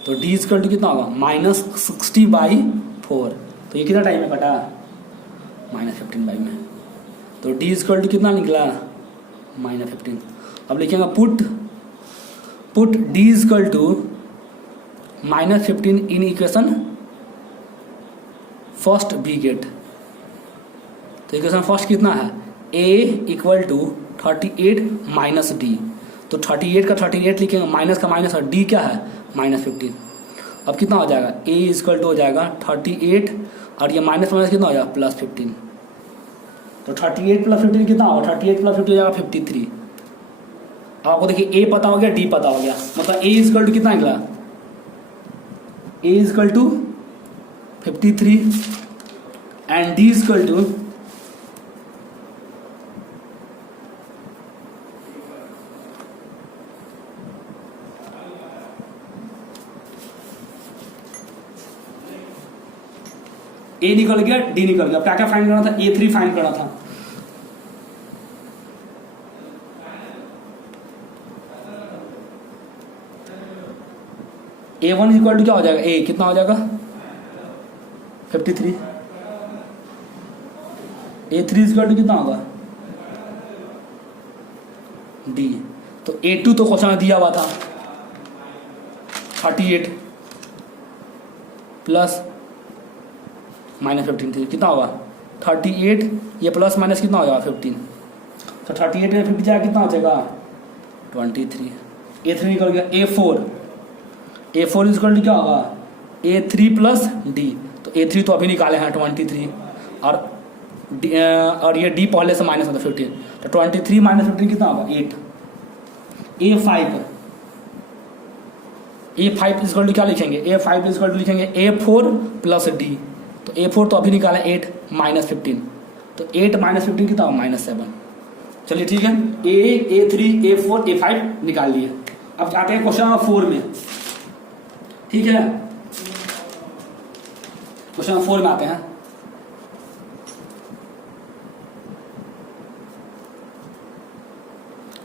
तो d इक्वल टू कितना होगा -60/4। तो ये कितना टाइम में कटा, -15 बाई में। तो d इक्वल टू कितना निकला, -15। अब लिखेंगे put d equal to -15 in equation first we get. तो इक्वेशन फर्स्ट कितना है, a equal to 38 minus D. तो 38 का 38 लिखेंगे, माइनस का माइनस, और d क्या है -15। अब कितना हो जाएगा, a इक्वल टू हो जाएगा 38 और ये माइनस माइनस कितना हो जाएगा +15। तो 38 + 15 कितना होगा, 38 + 15 हो जाएगा 53। अब आपको देखिए a पता हो गया, d पता हो गया, मतलब a इक्वल टू कितना निकला, a equal to 53 and d equal to A निकल गया, डी निकल गया। क्या क्या फाइंड करना था, A3 फाइंड करना था। A1 इक्वल टू क्या हो जाएगा, A कितना हो जाएगा 53। A3 इक्वल टू कितना होगा D। तो A2 तो क्वेश्चन में दिया हुआ था 38 प्लस -15 कितना होगा 38, ये प्लस माइनस कितना हो जाएगा 15। तो 38 में 50 जाएगा कितना हो जाएगा 23। A3 निकल गया। A4 इक्वल टू क्या होगा A3 प्लस D। तो A3 तो अभी निकाले हैं 23 और ये D पहले से माइनस होता 15। तो 23 - 15 कितना होगा 8। A5 इक्वल टू क्या लिखेंगे, A5 इक्वल टू लिखेंगे A4 प्लस D। तो A4 तो अभी निकाला 8 -15। तो 8 - 15 कितना होगा -7। चलिए ठीक है, A3 A4 A5 निकाल लिए। अब आते हैं क्वेश्चन नंबर 4 में। ठीक है, क्वेश्चन नंबर 4 में आते हैं।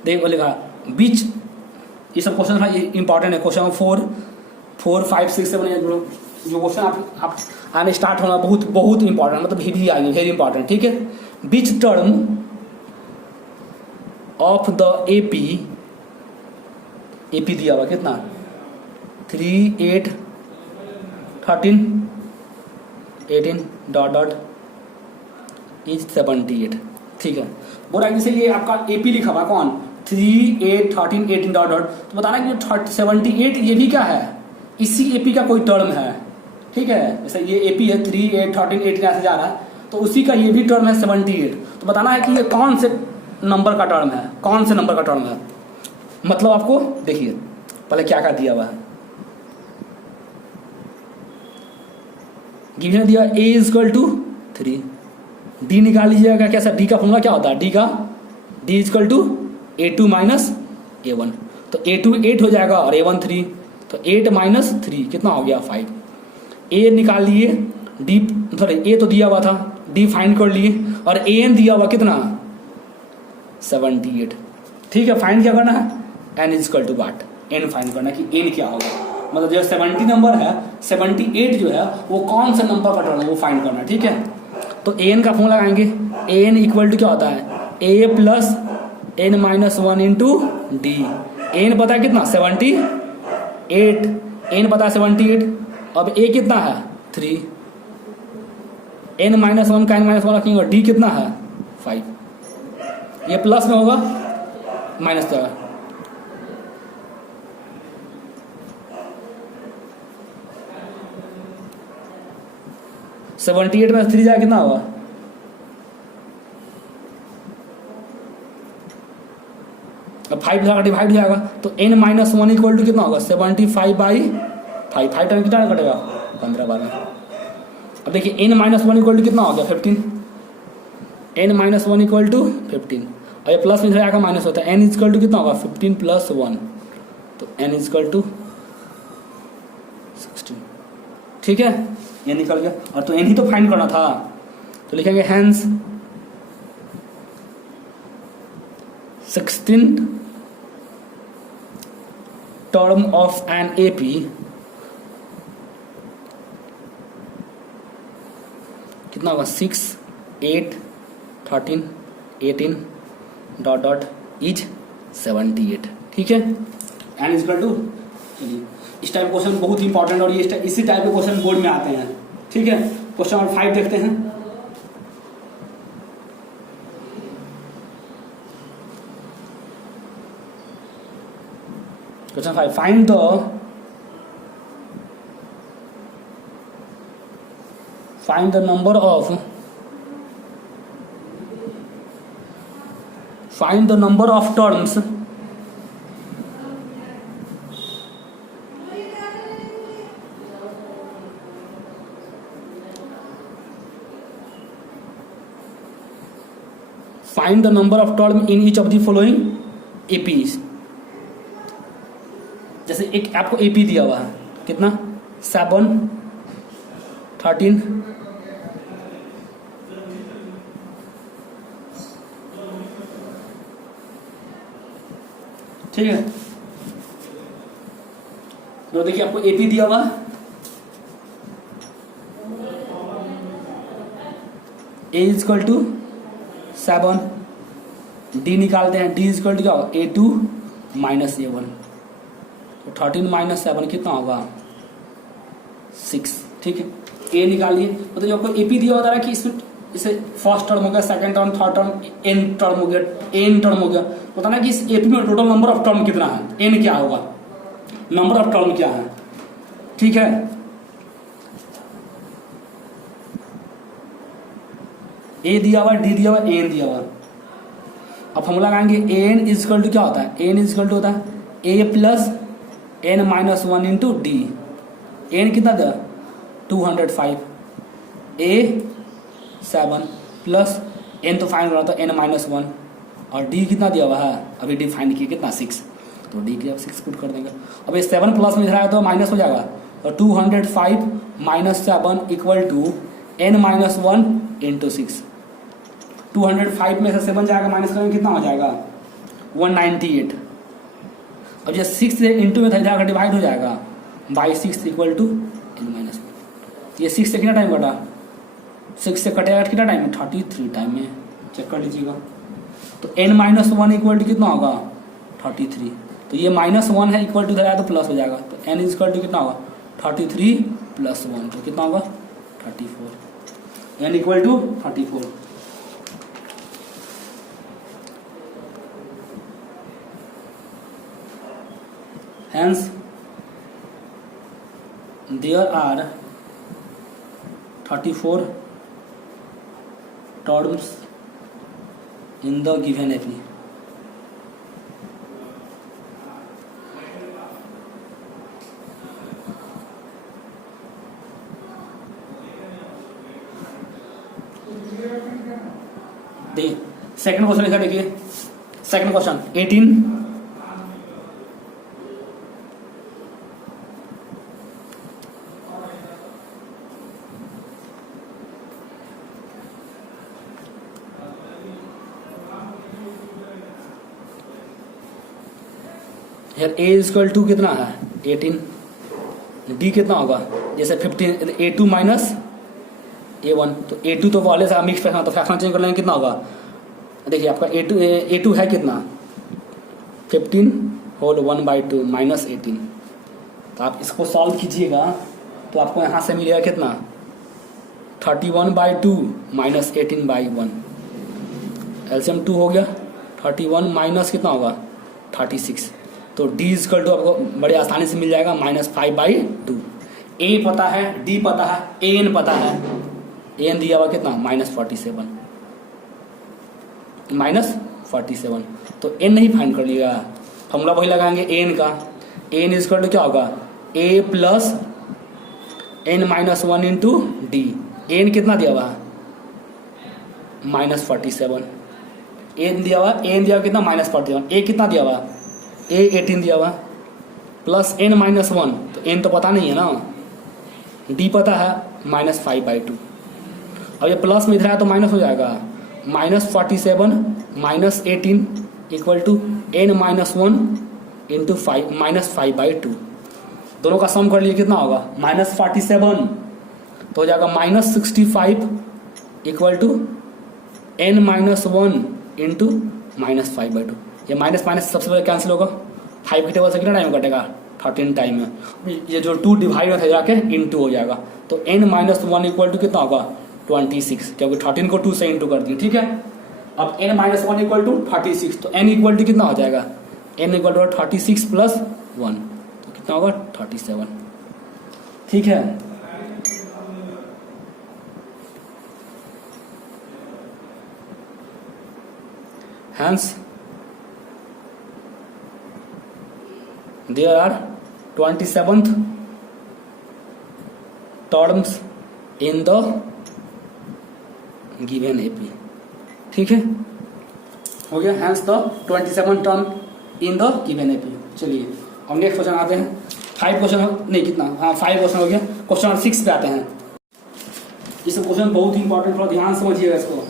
देखो लिखा बीच, ये सब क्वेश्चन इंपॉर्टेंट है। क्वेश्चन नंबर 4 5 6 7 जो क्वेश्चन आप आने स्टार्ट होना बहुत इंपॉर्टेंट, मतलब भी आएंगे, वेरी इंपॉर्टेंट। ठीक है, बीच टर्म ऑफ द एपी दिया हुआ कितना 3 8 13 18 डॉट इज 78। ठीक है, बोला जैसे ये आपका एपी लिखा हुआ कौन 3 8 13 18 डॉट तो बताना कि 78 ये भी क्या है, इसी एपी का कोई टर्म है। ठीक है, जैसे ये एपी है 3 8 13 18 ऐसे जा रहा है, तो उसी का ये भी टर्म है 78। तो बताना है कि ये कौन से नंबर का टर्म है, कौन से नंबर का टर्म है। मतलब आपको देखिए पहले क्या क्या दिया हुआ है, गिवन दिया a इक्वल टू 3, d निकाल लीजिएगा। कैसा d का फॉर्मूला क्या होता है, d equal to a2 minus a1। तो a2 8 हो जाएगा और a1 3, तो 8 माइनस 3 कितना हो गया 5। a निकाल लिए, d सॉरी a तो दिया हुआ था, d फाइंड कर लिए, और an दिया हुआ कितना 78। ठीक है, फाइंड क्या करना है, n equal to what, n find करना कि n क्या होगा। मतलब जो 70 नंबर है 78 जो है वो कौन सा नंबर का टर्म है वो फाइंड करना है। ठीक है, तो an का फॉर्मूला लगाएंगे, an इक्वल टू क्या होता है a plus n minus 1 into D. n पता है कितना 78, n पता है 78, अब a कितना है 3, n माइनस 1 का n माइनस 1 रखेंगे, d कितना है 5, ये प्लस में होगा माइनस का 78 में 3 जाए कितना होगा, अब 5 का डिवाइड जाएगा, तो n माइनस 1 इक्वल टू कितना होगा 75/5, 5 टाइम कितना कटेगा 15 बार में। अब देखिए n माइनस 1 इक्वल टू कितना हो गया 15, n माइनस 1 इक्वल टू 15, और ये प्लस में इधर आकर माइनस होता है, n इक्वल टू कितना होगा 15 प्लस 1, तो n इक्वल टू 16। ठीक है, ये निकल गया। और तो n ही तो फाइंड करना था, तो लिखेंगे hence 16th term of an AP कितना होगा 6, 8, 13, 18 डॉट डॉट इज 78। ठीक है, एन इज इक्वल टू, चलिए इस टाइप क्वेश्चन बहुत इंपॉर्टेंट और ये इसी टाइप के क्वेश्चन बोर्ड में आते हैं। ठीक है, क्वेश्चन नंबर 5 देखते हैं। Question 5, find the number of terms find the number of term in each of the following APs। जैसे एक आपको AP दिया हुआ है कितना 7, 13, ठीक है। तो देखिए आपको AP दिया हुआ A is equal to 7, D निकालते हैं, D इज इक्वल टू क्या होगा A2 माइनस A1, तो 13 माइनस 7 कितना होगा 6। ठीक है, A निकालिए। मतलब जो आपको AP दिया होता है कि इसमें इसे फर्स्ट टर्म हो गया, second term, third term, n term हो गया, n टर्म हो गया, पता ना कि इस AP में टोटल नंबर ऑफ टर्म कितना है, n क्या होगा, नंबर ऑफ टर्म क्या है। ठीक है, A दिया हुआ, D दिया हुआ, n दिया हुआ। अब हम लगाएंगे n इज इक्वल टू क्या होता है, n इज इक्वल टू होता है a plus n minus 1 into D. n कितना दिया 205, a 7 प्लस n तो फाइंड करना था n माइनस 1, और d कितना दिया हुआ है अभी d फाइंड किया कितना 6, तो d की अब 6 पुट कर देंगे। अब ये 7 प्लस में इधर तो माइनस हो जाएगा, और 205 minus 7 equal to n minus 1 into 6। 205 में से 7 जाएगा माइनस करेंगे कितना हो जाएगा 198। अब ये 6 से इंटू में जाकर डिवाइड हो जाएगा by 6 equal to n minus 1। ये 6 से कितना टाइम कटा, 6 से कटेगा कितना टाइम में 33 टाइम में, चेक कर लीजिएगा। तो n माइनस 1 इक्वल टू कितना होगा 33, तो ये माइनस 1 है इक्वल टू इधर आया तो प्लस हो जाएगा, तो n इक्वल टू कितना होगा 33 प्लस 1, तो कितना होगा 34, n equal to 34। Hence, there are 34 terms in the given AP. देखिए सेकंड क्वेश्चन लिखा, देखिए सेकंड क्वेश्चन 18 यार a इक्वल टू कितना है 18, d कितना होगा जैसे 15, a2 माइनस a1, तो a2 तो पहले से मिक्स फ्रैक्शन, तो फ्रैक्शन चेंज कर लेंगे कितना होगा। देखिए आपका a2 है कितना 15 होल 1/2 माइनस 18, तो आप इसको सॉल्व कीजिएगा तो आपको यहाँ से मिलेगा कितना 31/2 माइनस 18/1, एलसीएम 2 हो गया, 31 माइनस कितना होगा 36, तो d इक्वल टू आपको बड़े आसानी से मिल जाएगा -5/2। a पता है, d पता है, an पता है, an दिया हुआ कितना -47, तो n नहीं फाइंड कर लिएगा, फॉर्मूला वही लगाएंगे an का। an इक्वल टू क्या होगा a plus n minus 1 into D. n कितना दिया हुआ -47, n दिया हुआ कितना -47, a कितना दिया हुआ a 18 दिया हुआ प्लस n माइनस 1, तो n तो पता नहीं है ना, डी पता है -5/2। अब ये प्लस में इधर आया तो माइनस हो जाएगा, -47 -18 इक्वल टू n-1 इंटू 5 -5/2। दोनों का सम कर लिए कितना होगा, -47 तो हो जाएगा -65 इक्वल टू n-1 इंटू -5/2। ये माइनस माइनस सबसे पहले कैंसिल होगा, 5 के टेबल से कितना टाइम कटेगा, 13 टाइम में। ये जो 2 डिवाइड हो जाके इंटू हो जाएगा, तो n-1 इक्वल टू कितना होगा 26, क्योंकि 13 को 2 से इंटू कर दिए, ठीक है। अब n-1 इक्वल टू 36, तो n इक्वल टू कितना हो जाएगा, n इक्वल टू 36 प्लस 1 तो कितना होगा 37, ठीक है। Hence, there are 27th terms in the given AP, ठीक है, हो गया। Hence the 27th term in the given AP। चलिए अब नेक्स्ट क्वेश्चन आते हैं। 5 क्वेश्चन नहीं कितना, हाँ 5 क्वेश्चन हो गया। क्वेश्चन नंबर 6 पे आते हैं। ये सब क्वेश्चन बहुत ही इंपॉर्टेंट, थोड़ा ध्यान समझिएगा इसको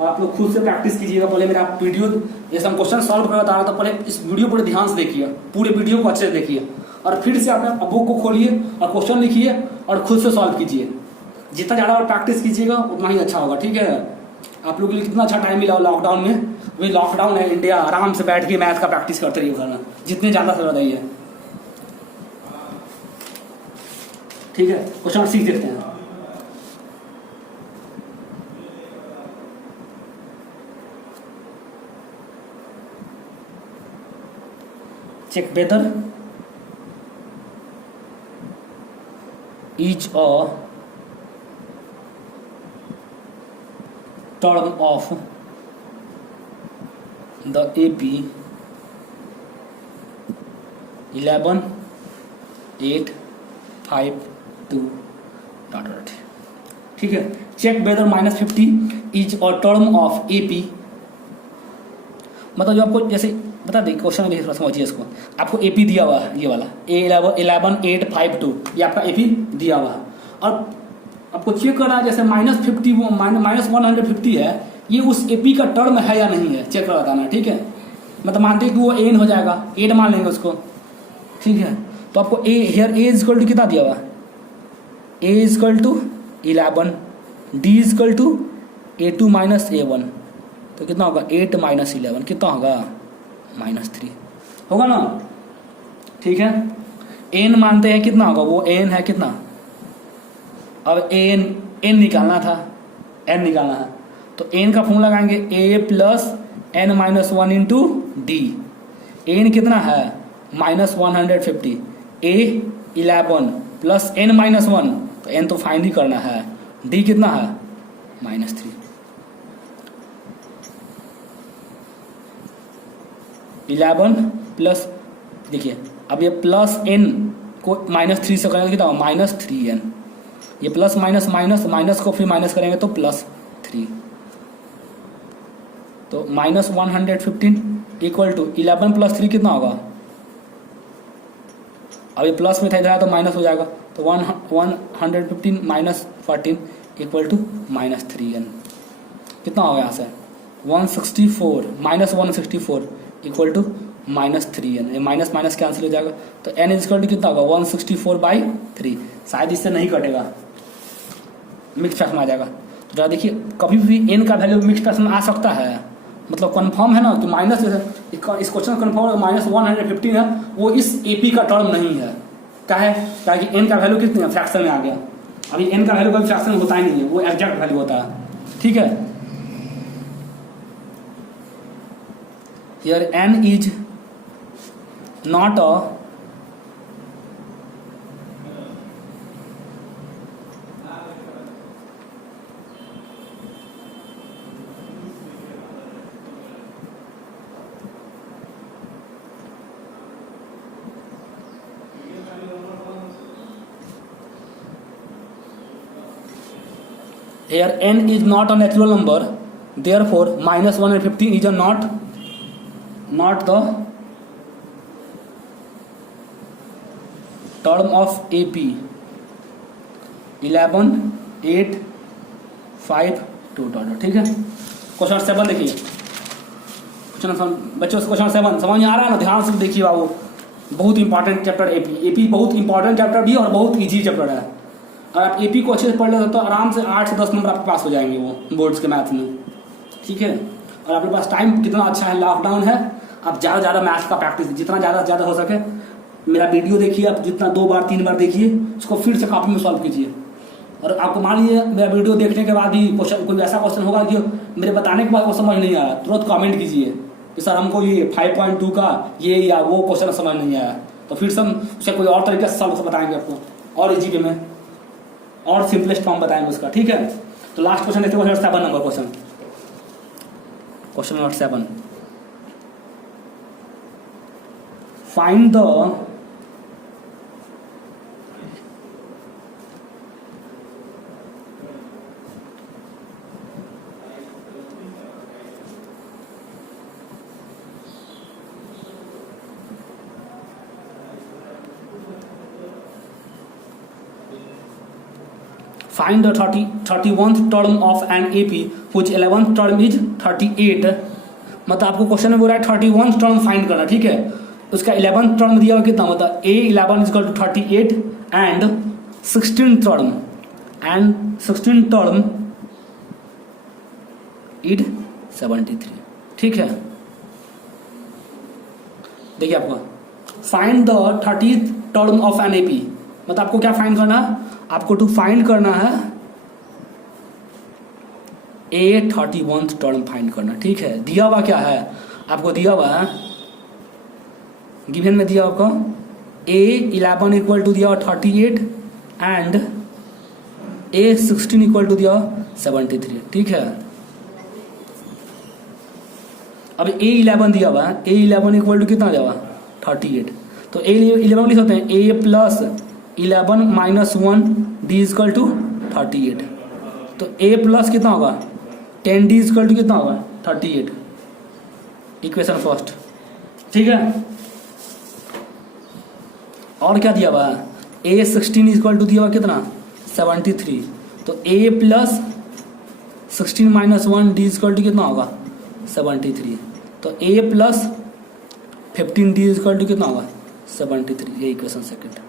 और आप लोग खुद से प्रैक्टिस कीजिएगा। पहले मेरा वीडियो ये सब क्वेश्चन सॉल्व करके बता रहा था, पहले इस वीडियो पूरे ध्यान से देखिए, पूरे वीडियो को अच्छे से देखिए और फिर से अपने बुक को खोलिए और क्वेश्चन लिखिए और खुद से सॉल्व कीजिए। जितना ज़्यादा और प्रैक्टिस कीजिएगा उतना ही अच्छा होगा, ठीक है। आप लोगों के लिए कितना अच्छा टाइम मिला लॉकडाउन में, अभी लॉकडाउन है इंडिया, आराम से बैठ के मैथ का प्रैक्टिस करते रहिए घर में, जितने ज़्यादा से ज़्यादा है, ठीक है। क्वेश्चन नंबर 6 देखते हैं। check whether each a term of the AP 11, 8, 5, 2 dot, ठीक है। Check whether -50 is a term of AP, मतलब जो आपको जैसे बता दें क्वेश्चन में समझिए इसको, आपको AP दिया हुआ है ये वाला A11, 8, 5, 2 ये आपका AP दिया हुआ है और आपको चेक करना है जैसे -150 है, ये उस AP का टर्म है या नहीं है, चेक कर बताना, ठीक है। मतलब मानते हैं कि वो n हो जाएगा, 8 मान लेंगे उसको, ठीक है। तो आपको A इक्वल टू कितना दिया हुआ, A equal to 11, D equal to A2 minus A1, तो कितना होगा 8 माइनस 11 कितना होगा -3 होगा ना, ठीक है। n मानते हैं कितना होगा, वो n है कितना, अब n निकालना था, n निकालना है तो n का फॉर्मूला लगाएंगे a plus n-1 into D. n कितना है -150, a 11 प्लस n-1 तो n तो फाइंड ही करना है, d कितना है -3। 11 प्लस, देखिए अब ये प्लस n को -3 से करेंगे कितना -3n, ये प्लस माइनस माइनस माइनस को फिर माइनस करेंगे तो +3, तो -115 इक्वल टू 11 + 3 कितना होगा, अब ये प्लस में था इधर तो माइनस हो जाएगा, तो 115 माइनस 14 इक्वल टू -3n कितना होगा यहाँ से 164 -164 इक्वल टू -3n, ये माइनस माइनस कैंसिल हो जाएगा, तो n इक्वल टू कितना होगा 164/3, शायद इससे नहीं कटेगा, मिक्स फ्रैक्शन आ जाएगा। तो जरा देखिए कभी भी n का वैल्यू मिक्स फ्रैक्शन आ सकता है, मतलब कंफर्म है ना कि माइनस इस क्वेश्चन कंफर्म -115 है, वो इस AP का टर्म नहीं है, क्या है ताकि n का वैल्यू कितने फ्रैक्शन में आ गया, अभी n का वैल्यू कभी फ्रैक्शन में होता ही नहीं है, वो एग्जैक्ट वैल्यू होता है, ठीक है। Here n is not a here n is not a natural number, therefore -115 is a not the term of AP 11 8 5 2 dot. ठीक है, क्वेश्चन 7 देखिए। बच्चों क्वेश्चन 7 समझ में आ रहा है ना? ध्यान से देखिए बाबू, बहुत इंपॉर्टेंट चैप्टर एपी बहुत इंपॉर्टेंट चैप्टर भी और बहुत इजी चैप्टर है। अगर आप एपी को अच्छे से पढ़ लेते तो आराम से 8 से 10 नंबर आपके पास हो जाएंगे वो बोर्ड्स के मैथ में। ठीक है, और आपके पास टाइम कितना अच्छा है, लॉकडाउन है, आप ज़्यादा ज़्यादा मैथ्स का प्रैक्टिस जितना ज़्यादा से ज़्यादा हो सके मेरा वीडियो देखिए, आप जितना 2 बार 3 बार देखिए, उसको फिर से कॉपी में सॉल्व कीजिए। और आपको मान लीजिए मेरा वीडियो देखने के बाद भी क्वेश्चन कोई ऐसा क्वेश्चन होगा कि मेरे बताने के बाद वो समझ नहीं आया, तुरंत कमेंट कीजिए कि सर हमको ये 5.2 का ये या वो क्वेश्चन समझ नहीं आया, तो फिर से हम उसे कोई और तरीके से सॉल्व बताएंगे आपको, और इजी वे में और सिंपलेस्ट फॉर्म बताएंगे उसका। ठीक है, तो लास्ट क्वेश्चन देखते हैं 7 number question. Question number 7, find the find the 31st term of an AP which 11th term is 38। मतलब आपको क्वेश्चन में बोल रहा है 31st टर्म फाइंड करना। ठीक है, उसका 11th टर्म दिया हुआ कितना, मतलब A11 is equal to 38 and 16th term is 73। ठीक है, देखिए आपको find the 30th term of an AP, मतलब आपको क्या फाइंड करना है, आपको टू फाइंड करना है A31 टर्म फाइंड करना। ठीक है, दिया हुआ क्या है आपको, दिया हुआ है गिवन में दिया आपको A11 इक्वल टू दिया 38 एंड A16 इक्वल टू दिया 73। ठीक है, अब A11 दिया हुआ है, A11 इक्वल टू कितना दिया हुआ 38, तो A11 लिख सकते हैं A plus 11 minus 1 D is equal to 38, तो A प्लस कितना होगा 10 डी इजकल टू कितना होगा 38, इक्वेशन फर्स्ट। ठीक है, और क्या दिया हुआ है A16 इजकल टू दिया हुआ कितना 73, तो A plus 16 minus 1 D is equal to कितना होगा 73, तो A plus 15 D is equal to कितना होगा 73, ये इक्वेशन सेकंड।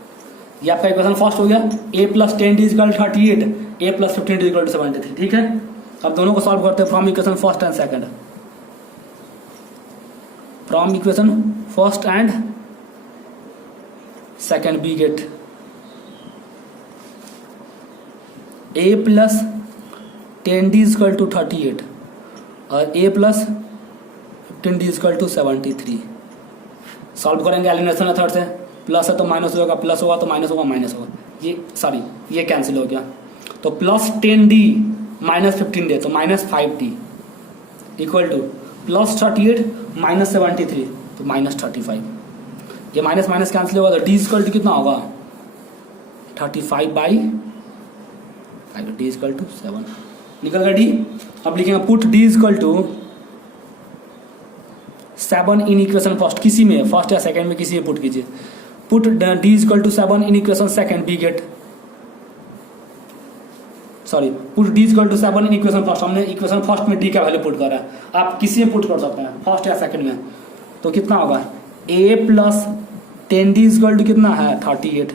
ये आपका इक्वेशन फर्स्ट हो गया, A plus 10 D is equal 38, A plus 15 D is equal to 73। ठीक है, अब दोनों को सॉल्व करते हैं from equation first and second. From equation first and second we get A plus 10 D is equal to 38 और A plus 15 D is equal to 73। Solve करेंगे elimination method से, प्लस है तो माइनस होगा, प्लस होगा तो माइनस होगा, माइनस होगा, ये सॉरी ये कैंसिल हो गया, तो प्लस 10D माइनस 15D तो minus 5D equal two plus 38 minus 73 तो माइनस 35। ये माइनस माइनस कैंसिल होगा तो D इक्वल टू कितना होगा 35/5, D इक्वल टू 7 निकल गया D। अब लिखेंगे put D equal to 7 in equation first, किसी में फर्स्ट या सेकंड में किसी में पुट कीजिए, put D equal to 7 in equation second we get, sorry put D equal to 7 in equation first, हमने इक्वेशन फर्स्ट में D का वैल्यू पुट करा है, आप किसी में पुट कर सकते हैं फर्स्ट या सेकंड में, तो कितना होगा A plus 10D equal to कितना है 38,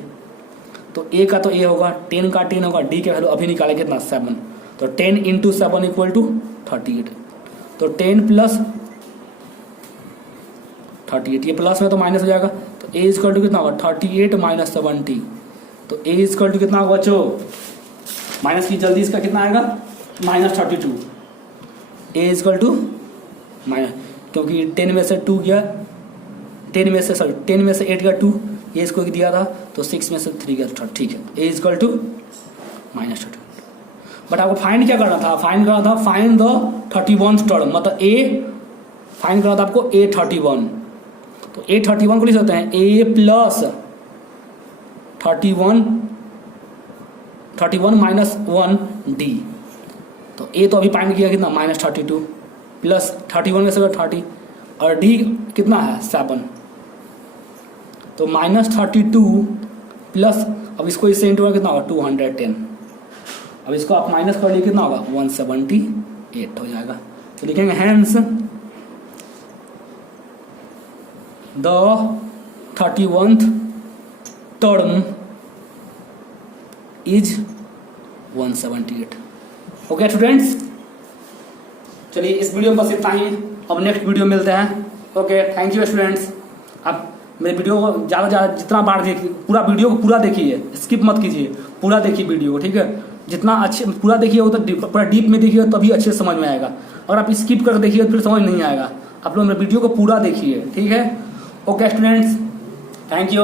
तो A का तो A होगा, 10 का 10 होगा, D का वैल्यू अभी निकाले कितना 7, तो 10 इंटू 7 इक्वल टू 38, तो 10 प्लस 38, ये प्लस में तो माइनस हो जाएगा, तो A इक्वल टू कितना होगा 38 माइनस 70, तो A इक्वल टू कितना होगा बच्चों, माइनस की जल्दी इसका कितना आएगा minus 32, A equal to minus, क्योंकि 10 में से 2 गया, 10 में से 8 गया 2, ये इसको दिया था तो 6 में से 3 गया 3, ठीक है A equal to minus 32। But आपको फाइंड क्या करना था, फाइंड करना था फाइंड द 31st टर्म, मतलब A फाइंड करना था आपको A31, तो A31 को लिख सकते हैं A प्लस 31 माइनस 1D, तो A तो अभी फाइंड किया कितना माइनस 32 प्लस 31 में से 30 और D कितना है 7, तो माइनस 32 प्लस अब इसको इससे इंटू कितना होगा 210, अब इसको आप माइनस कर लिए कितना होगा 178 हो जाएगा। तो लिखेंगे hence the 31th term is 178। Okay students, चलिए इस वीडियो में बस इतना ही, अब नेक्स्ट वीडियो मिलते हैं। Okay thank you students. आप मेरे वीडियो को ज़्यादा से ज़्यादा जितना बार देखिए, पूरा वीडियो को पूरा देखिए, स्किप मत कीजिए, पूरा देखिए वीडियो को, ठीक है। जितना अच्छे पूरा देखिए वो तो पूरा डीप में देखिए तभी अच्छे से समझ में आएगा। अगर आप स्किप करके देखिए तो फिर समझ नहीं आएगा। आप लोग मेरे वीडियो को पूरा देखिए, ठीक है। Okay students, thank you.